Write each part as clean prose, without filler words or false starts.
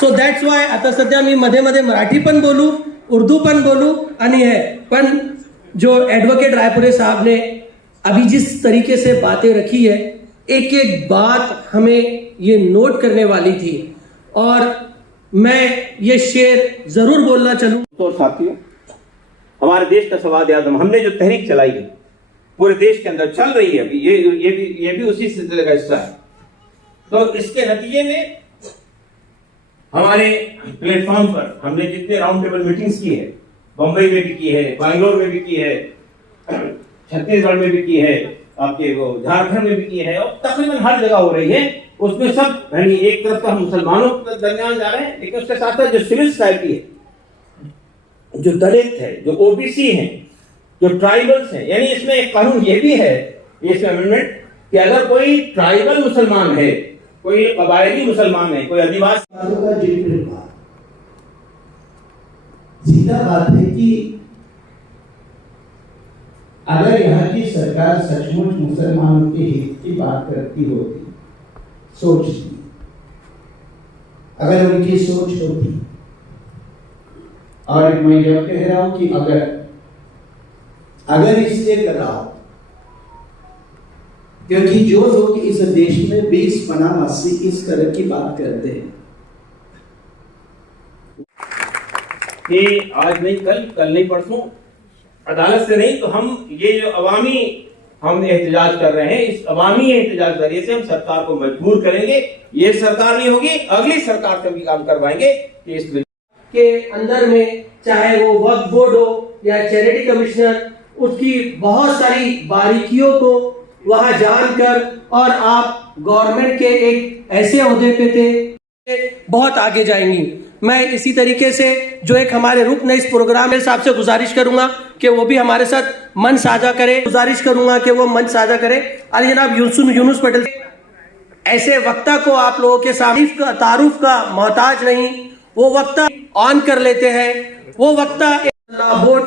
So that's why आता सध्या मी मध्ये मध्ये मराठी पण बोलू, उर्दू पण बोलू आणि है पण जो एडवोकेट रायपुरे साहब ने अभी जिस तरीके से बातें रखी है, एक एक बात हमें ये नोट करने वाली थी और मैं ये शेर जरूर बोलना चलूं। तो साथियों, हमारे देश का सवाद आज़म हमने जो तहरीक चलाई है पूरे देश के अंदर चल रही है अभी, ये भी उसी सिलसिले का हिस्सा है। तो इसके नतीजे में हमारे प्लेटफॉर्म पर हमने जितने राउंड टेबल मीटिंग्स की है, बंबई में भी की है, बैंगलोर में भी की है, छत्तीसगढ़ में भी की है, आपके वो झारखंड में भी की है और तकरीबन हर जगह हो रही है। उसमें सब यानी एक तरफ तो हम मुसलमानों के दरमियान जा रहे हैं, लेकिन उसके साथ साथ जो सिविल सोसाइटी है, जो दलित है, जो ओबीसी हैं, जो ट्राइबल्स हैं, यानी इसमें एक कानून ये भी है इसमें अमेंडमेंट कि अगर कोई ट्राइबल मुसलमान है, कोई कबायली मुसलमान है, कोई आदिवासी, सीधा बात है कि अगर यहाँ की सरकार सचमुच मुसलमानों के हित की बात करती होती, सोचती, अगर उनकी सोच होती, और मैं जब कह रहा हूं कि अगर इससे कराओ, क्योंकि जो लोग इस देश में 20-80 इस तरह की बात करते हैं कि आज नहीं कल नहीं परसों अदालत से नहीं, तो हम ये जो अवामी हम एहतजाज कर रहे हैं, इस अवामी एहतजाज के जरिए से हम सरकार को मजबूर करेंगे। ये सरकार नहीं होगी, अगली सरकार से भी काम करवाएंगे कि इस बिल के अंदर में चाहे वो वक्फ बोर्ड हो या चैरिटी कमिश्नर, उसकी बहुत सारी बारीकियों को वहां जानकर और आप गवर्नमेंट के एक ऐसे ओहदे पे थे बहुत आगे जाएंगी। मैं इसी तरीके से जो एक हमारे रुकन इस प्रोग्राम में साहब से गुजारिश करूंगा कि वो भी हमारे साथ मन साझा करे, गुजारिश करूंगा कि वो मन साझा करे। अली जनाब यूनुस पटेल ऐसे वक्ता को आप लोगों के सामने तारुफ का मोहताज नहीं, वो वक्ता ऑन कर लेते हैं, वो वक्ता वोट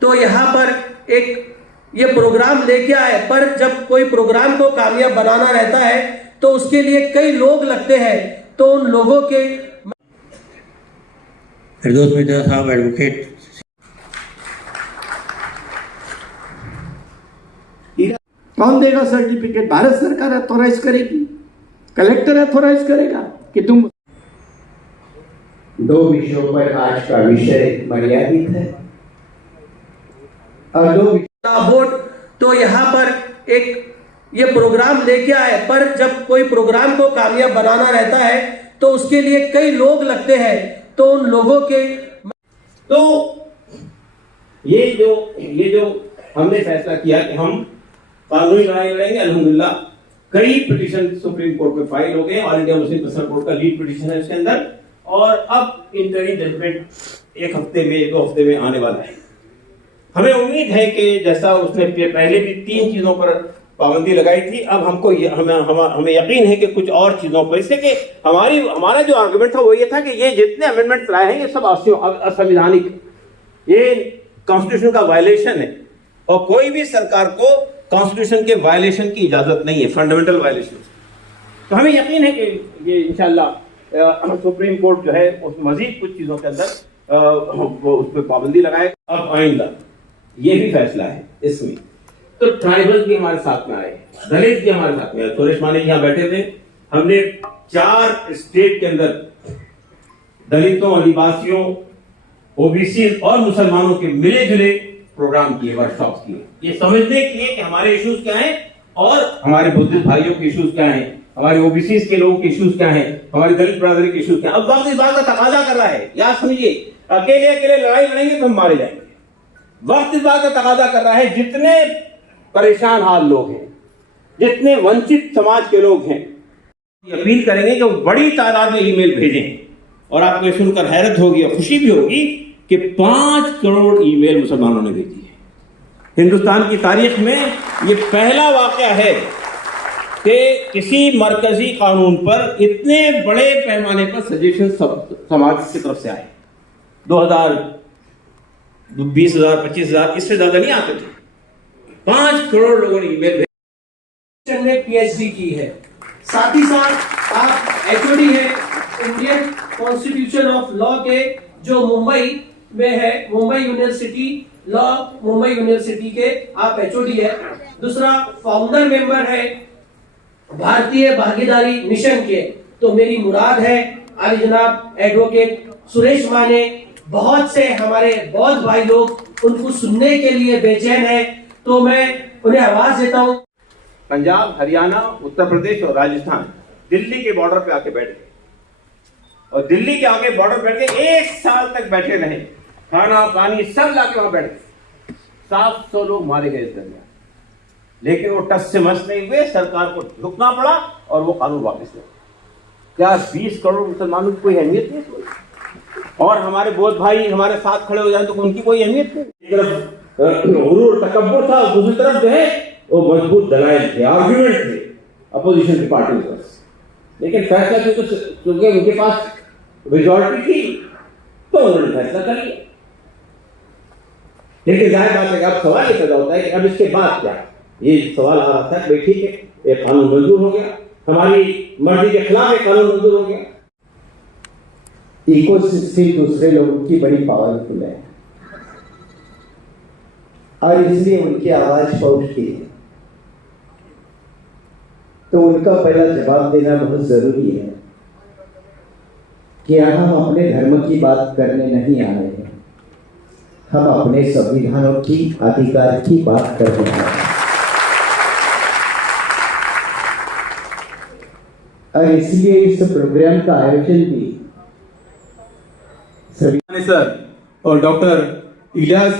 तो यहाँ पर एक ये प्रोग्राम लेके आए, पर जब कोई प्रोग्राम को कामयाब बनाना रहता है तो उसके लिए कई लोग लगते हैं, तो उन लोगों के फिरदौस मिर्जा साहब एडवोकेट कौन देगा सर्टिफिकेट? भारत सरकार अथॉराइज करेगी, कलेक्टर अथॉराइज करेगा कि तुम। दो विषयों पर आज का विषय मर्यादित है और दो वोट तो यहाँ पर एक ये प्रोग्राम लेके आए, पर जब कोई प्रोग्राम को कामयाब बनाना रहता है तो उसके लिए कई लोग लगते हैं, तो उन लोगों के तो ये जो हमने फैसला किया कि हम कानूनी लड़ाई लड़ेंगे। अल्हम्दुलिल्लाह कई पिटीशन सुप्रीम कोर्ट में फाइल हो गए, all India Muslim personal court का लीड पिटीशन है इसके अंदर, और अब इंटरिम जजमेंट एक हफ्ते में 2 हफ्ते में आने वाला है। हमें उम्मीद है कि जैसा उसने पहले भी 3 चीजों पर पाबंदी लगाई थी, अब हमको हमें यकीन है कि कुछ और चीजों पर, इससे कि हमारा जो आर्गुमेंट था वो ये था कि ये जितने अमेंडमेंट लाए हैं ये सब असंवैधानिक, ये कॉन्स्टिट्यूशन का वायलेशन है और कोई भी सरकार को कॉन्स्टिट्यूशन के वायलेशन की इजाजत नहीं है, फंडामेंटल वायलेशन। तो हमें यकीन है कि ये इंशाल्लाह सुप्रीम कोर्ट जो है उस मजीद कुछ चीजों के अंदर वो उस पर पाबंदी लगाए। अब आइंदा ये भी फैसला है इसमें, तो ट्राइबल भी हमारे साथ में आए, दलित भी हमारे साथ में आए। सुरेश मानी यहाँ बैठे थे, हमने 4 स्टेट के अंदर दलितों, आदिवासियों, ओबीसी और मुसलमानों के मिले जुले प्रोग्राम किए, वर्कशॉप किए, ये समझने के लिए कि हमारे इश्यूज क्या हैं और हमारे बुद्धिस्ट भाइयों के इश्यूज क्या हैं, हमारे ओबीसी के लोगों के इश्यूज क्या हैं, हमारी दलित बरादरी के इश्यूज क्या हैं। अब वक्त इस बात का तकाजा कर रहा है, याद समझिए, अकेले लड़ाई लड़ेंगे तो हम मारे जाएंगे। वक्त इस बात का तकाजा कर रहा है, जितने परेशान हाल लोग हैं, जितने वंचित समाज के लोग हैं, अपील करेंगे कि बड़ी तादाद में ईमेल भेजें। और आपको सुनकर हैरत होगी और खुशी भी होगी कि 5 करोड़ ईमेल मुसलमानों ने भेजी है। हिंदुस्तान की तारीख में ये पहला वाकया है कि किसी मरकजी कानून पर इतने बड़े पैमाने पर सजेशन समाज की तरफ से आए। 2000, 20,000, 25,000 इससे ज्यादा नहीं आते थे। 5 करोड़ लोगों ने ईमेल भेजी। ने पीएचडी की है, साथ ही साथ आप एचओडी है, इंडियन कॉन्स्टिट्यूशन ऑफ लॉ के जो मुंबई में है, Mumbai university law, Mumbai university के आप HOD है। दूसरा फाउंडर मेंबर है भारतीय भागीदारी मिशन के। तो मेरी मुराद है आज जनाब एडवोकेट सुरेश माने, बहुत से हमारे बौद्ध भाई लोग उनको सुनने के लिए बेचैन है, तो मैं उन्हें आवाज देता हूँ। पंजाब, हरियाणा, उत्तर प्रदेश और राजस्थान दिल्ली के बॉर्डर पे आके बैठ गए और दिल्ली के आगे बॉर्डर बैठ के 1 साल तक बैठे रहे, खाना पानी सब लाके वहां बैठ गए। 700 लोग मारे गए इस दरमियान, लेकिन वो टस से मस नहीं हुए, सरकार को झुकना पड़ा और वो कानून वापस ले। क्या 20 करोड़ मुसलमानों की कोई अहमियत नहीं? और हमारे बौद्ध भाई हमारे साथ खड़े हो जाए तो उनकी कोई अहमियत नहीं। एक तरफ गुरूर तकब्बुर था, दूसरी तरफ जो है वो मजबूत दलाइल थे, आर्गुमेंट थे अपोजिशन की पार्टी के पास। लेकिन फैसला क्योंकि उनके पास मेजॉरिटी थी तो उन्होंने फैसला कर लिया। लेकिन जाहिर बात है कि अब सवाल ये पैदा होता है कि अब इसके बाद क्या? ये सवाल आ रहा था कि ठीक है, एक कानून मंजूर हो गया, हमारी मर्जी के खिलाफ एक कानून मंजूर हो गया। इकोसिस्टम दूसरे लोगों की बड़ी पावरफुल है और इसलिए उनकी आवाज पहुंचती है, तो उनका पहला जवाब देना बहुत जरूरी है कि हम अपने धर्म की बात करने नहीं आ रहे हैं, हम अपने संविधानों की अधिकार की बात कर रहे हैं। और इसलिए इस प्रोग्राम का आयोजन भी सर और डॉक्टर इलियास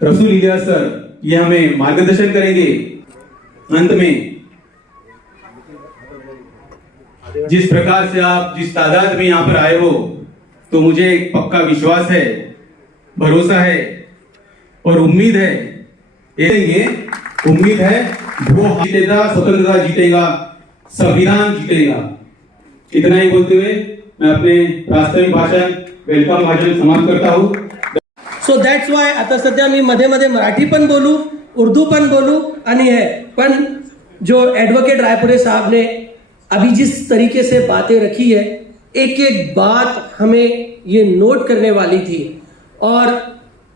रसूल इलियास सर ये हमें मार्गदर्शन करेंगे। अंत में जिस प्रकार से आप जिस तादाद में यहाँ पर आए हो, तो मुझे एक पक्का विश्वास है, भरोसा है और उम्मीद है, ये उम्मीद है वो जीतेगा, स्वतंत्रता जीतेगा, संविधान जीतेगा। इतना ही बोलते हुए मैं अपने प्रास्ताविक भाषण वेलकम भाषण समाप्त करता हूँ। सो दॅट्स वाय आता सध्या मी मध्ये मध्ये मराठी पण बोलू, उर्दू पण बोलू आणि है पण जो एडवोकेट रायपुरे साहब ने अभी जिस तरीके से बातें रखी है, एक एक बात हमें ये नोट करने वाली थी और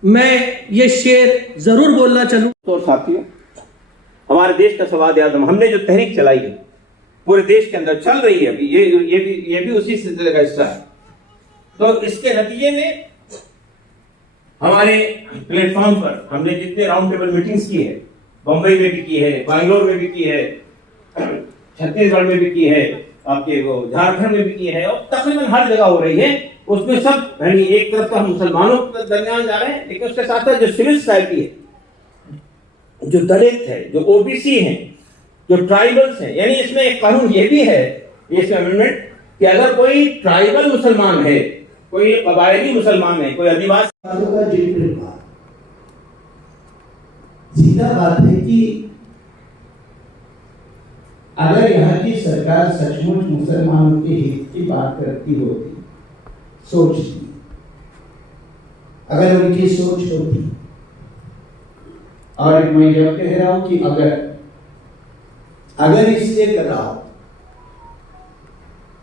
मैं ये शेर जरूर बोलना चलूं। तो साथियों, हमारे देश का सवाद आज़म हमने जो तहरीक चलाई है पूरे देश के अंदर चल रही है अभी, ये भी उसी सिलसिले का हिस्सा है। तो इसके नतीजे में हमारे प्लेटफॉर्म पर हमने जितने राउंड टेबल मीटिंग्स की है, बंबई में भी की है, बैंगलोर में भी की है, छत्तीसगढ़ में भी की है, आपके वो झारखंड में भी की है और तकरीबन हर जगह हो रही है। उसमें सब यानी एक तरफ तो हम मुसलमानों के दरमियान जा रहे हैं, लेकिन उसके साथ साथ जो सिविल सोसाइटी है, जो दलित है, जो ओबीसी है, जो ट्राइबल्स हैं, यानी इसमें एक कानून ये भी है इसमें अमेंडमेंट कि अगर कोई ट्राइबल मुसलमान है, कोई कबायली मुसलमान है, कोई आदिवासी का जेनरल बात, सीधा बात है कि अगर यहाँ की सरकार सचमुच मुसलमानों के हित की बात करती होती, सोचती, अगर उनकी सोच होती, और मैं जब कह रहा हूं कि अगर इसलिए कर रहा हूं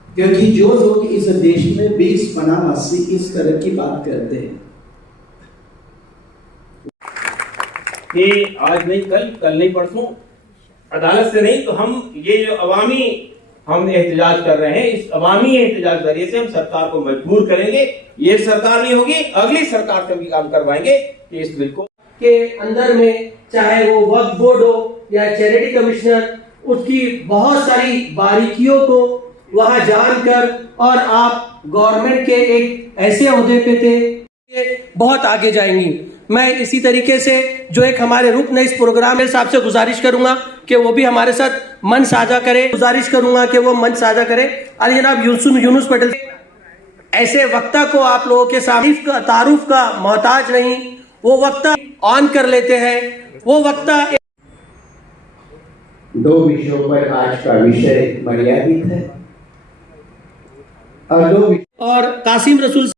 क्योंकि जो लोग इस देश में 20 पनाह मस्सी इस तरह की बात करते हैं कि आज नहीं कल नहीं परसों अदालत से नहीं, तो हम ये जो अवामी हम एहतजाज कर रहे हैं, इस अवामी एहतजाज जरिए से हम सरकार को मजबूर करेंगे। ये सरकार नहीं होगी, अगली सरकार से भी काम करवाएंगे कि इस बिल को के अंदर में, चाहे वो वक्फ बोर्ड हो या चैरिटी कमिश्नर, उसकी बहुत सारी बारीकियों को वहां जानकर और आप गवर्नमेंट के एक ऐसे ओहदे पे थे, बहुत आगे जाएंगी। मैं इसी तरीके से जो एक हमारे रुकन इस प्रोग्राम में साहब से गुजारिश करूंगा कि वो भी हमारे साथ मन साझा करे, साझा करे। अली जनाब यूनुस पटेल ऐसे वक्ता को आप लोगों के सामने तारुफ का मोहताज नहीं, वो वक्ता ऑन कर लेते हैं, वो वक्ता 2 विषयों पर आज का विषय मर्यादित है और कासिम रसूल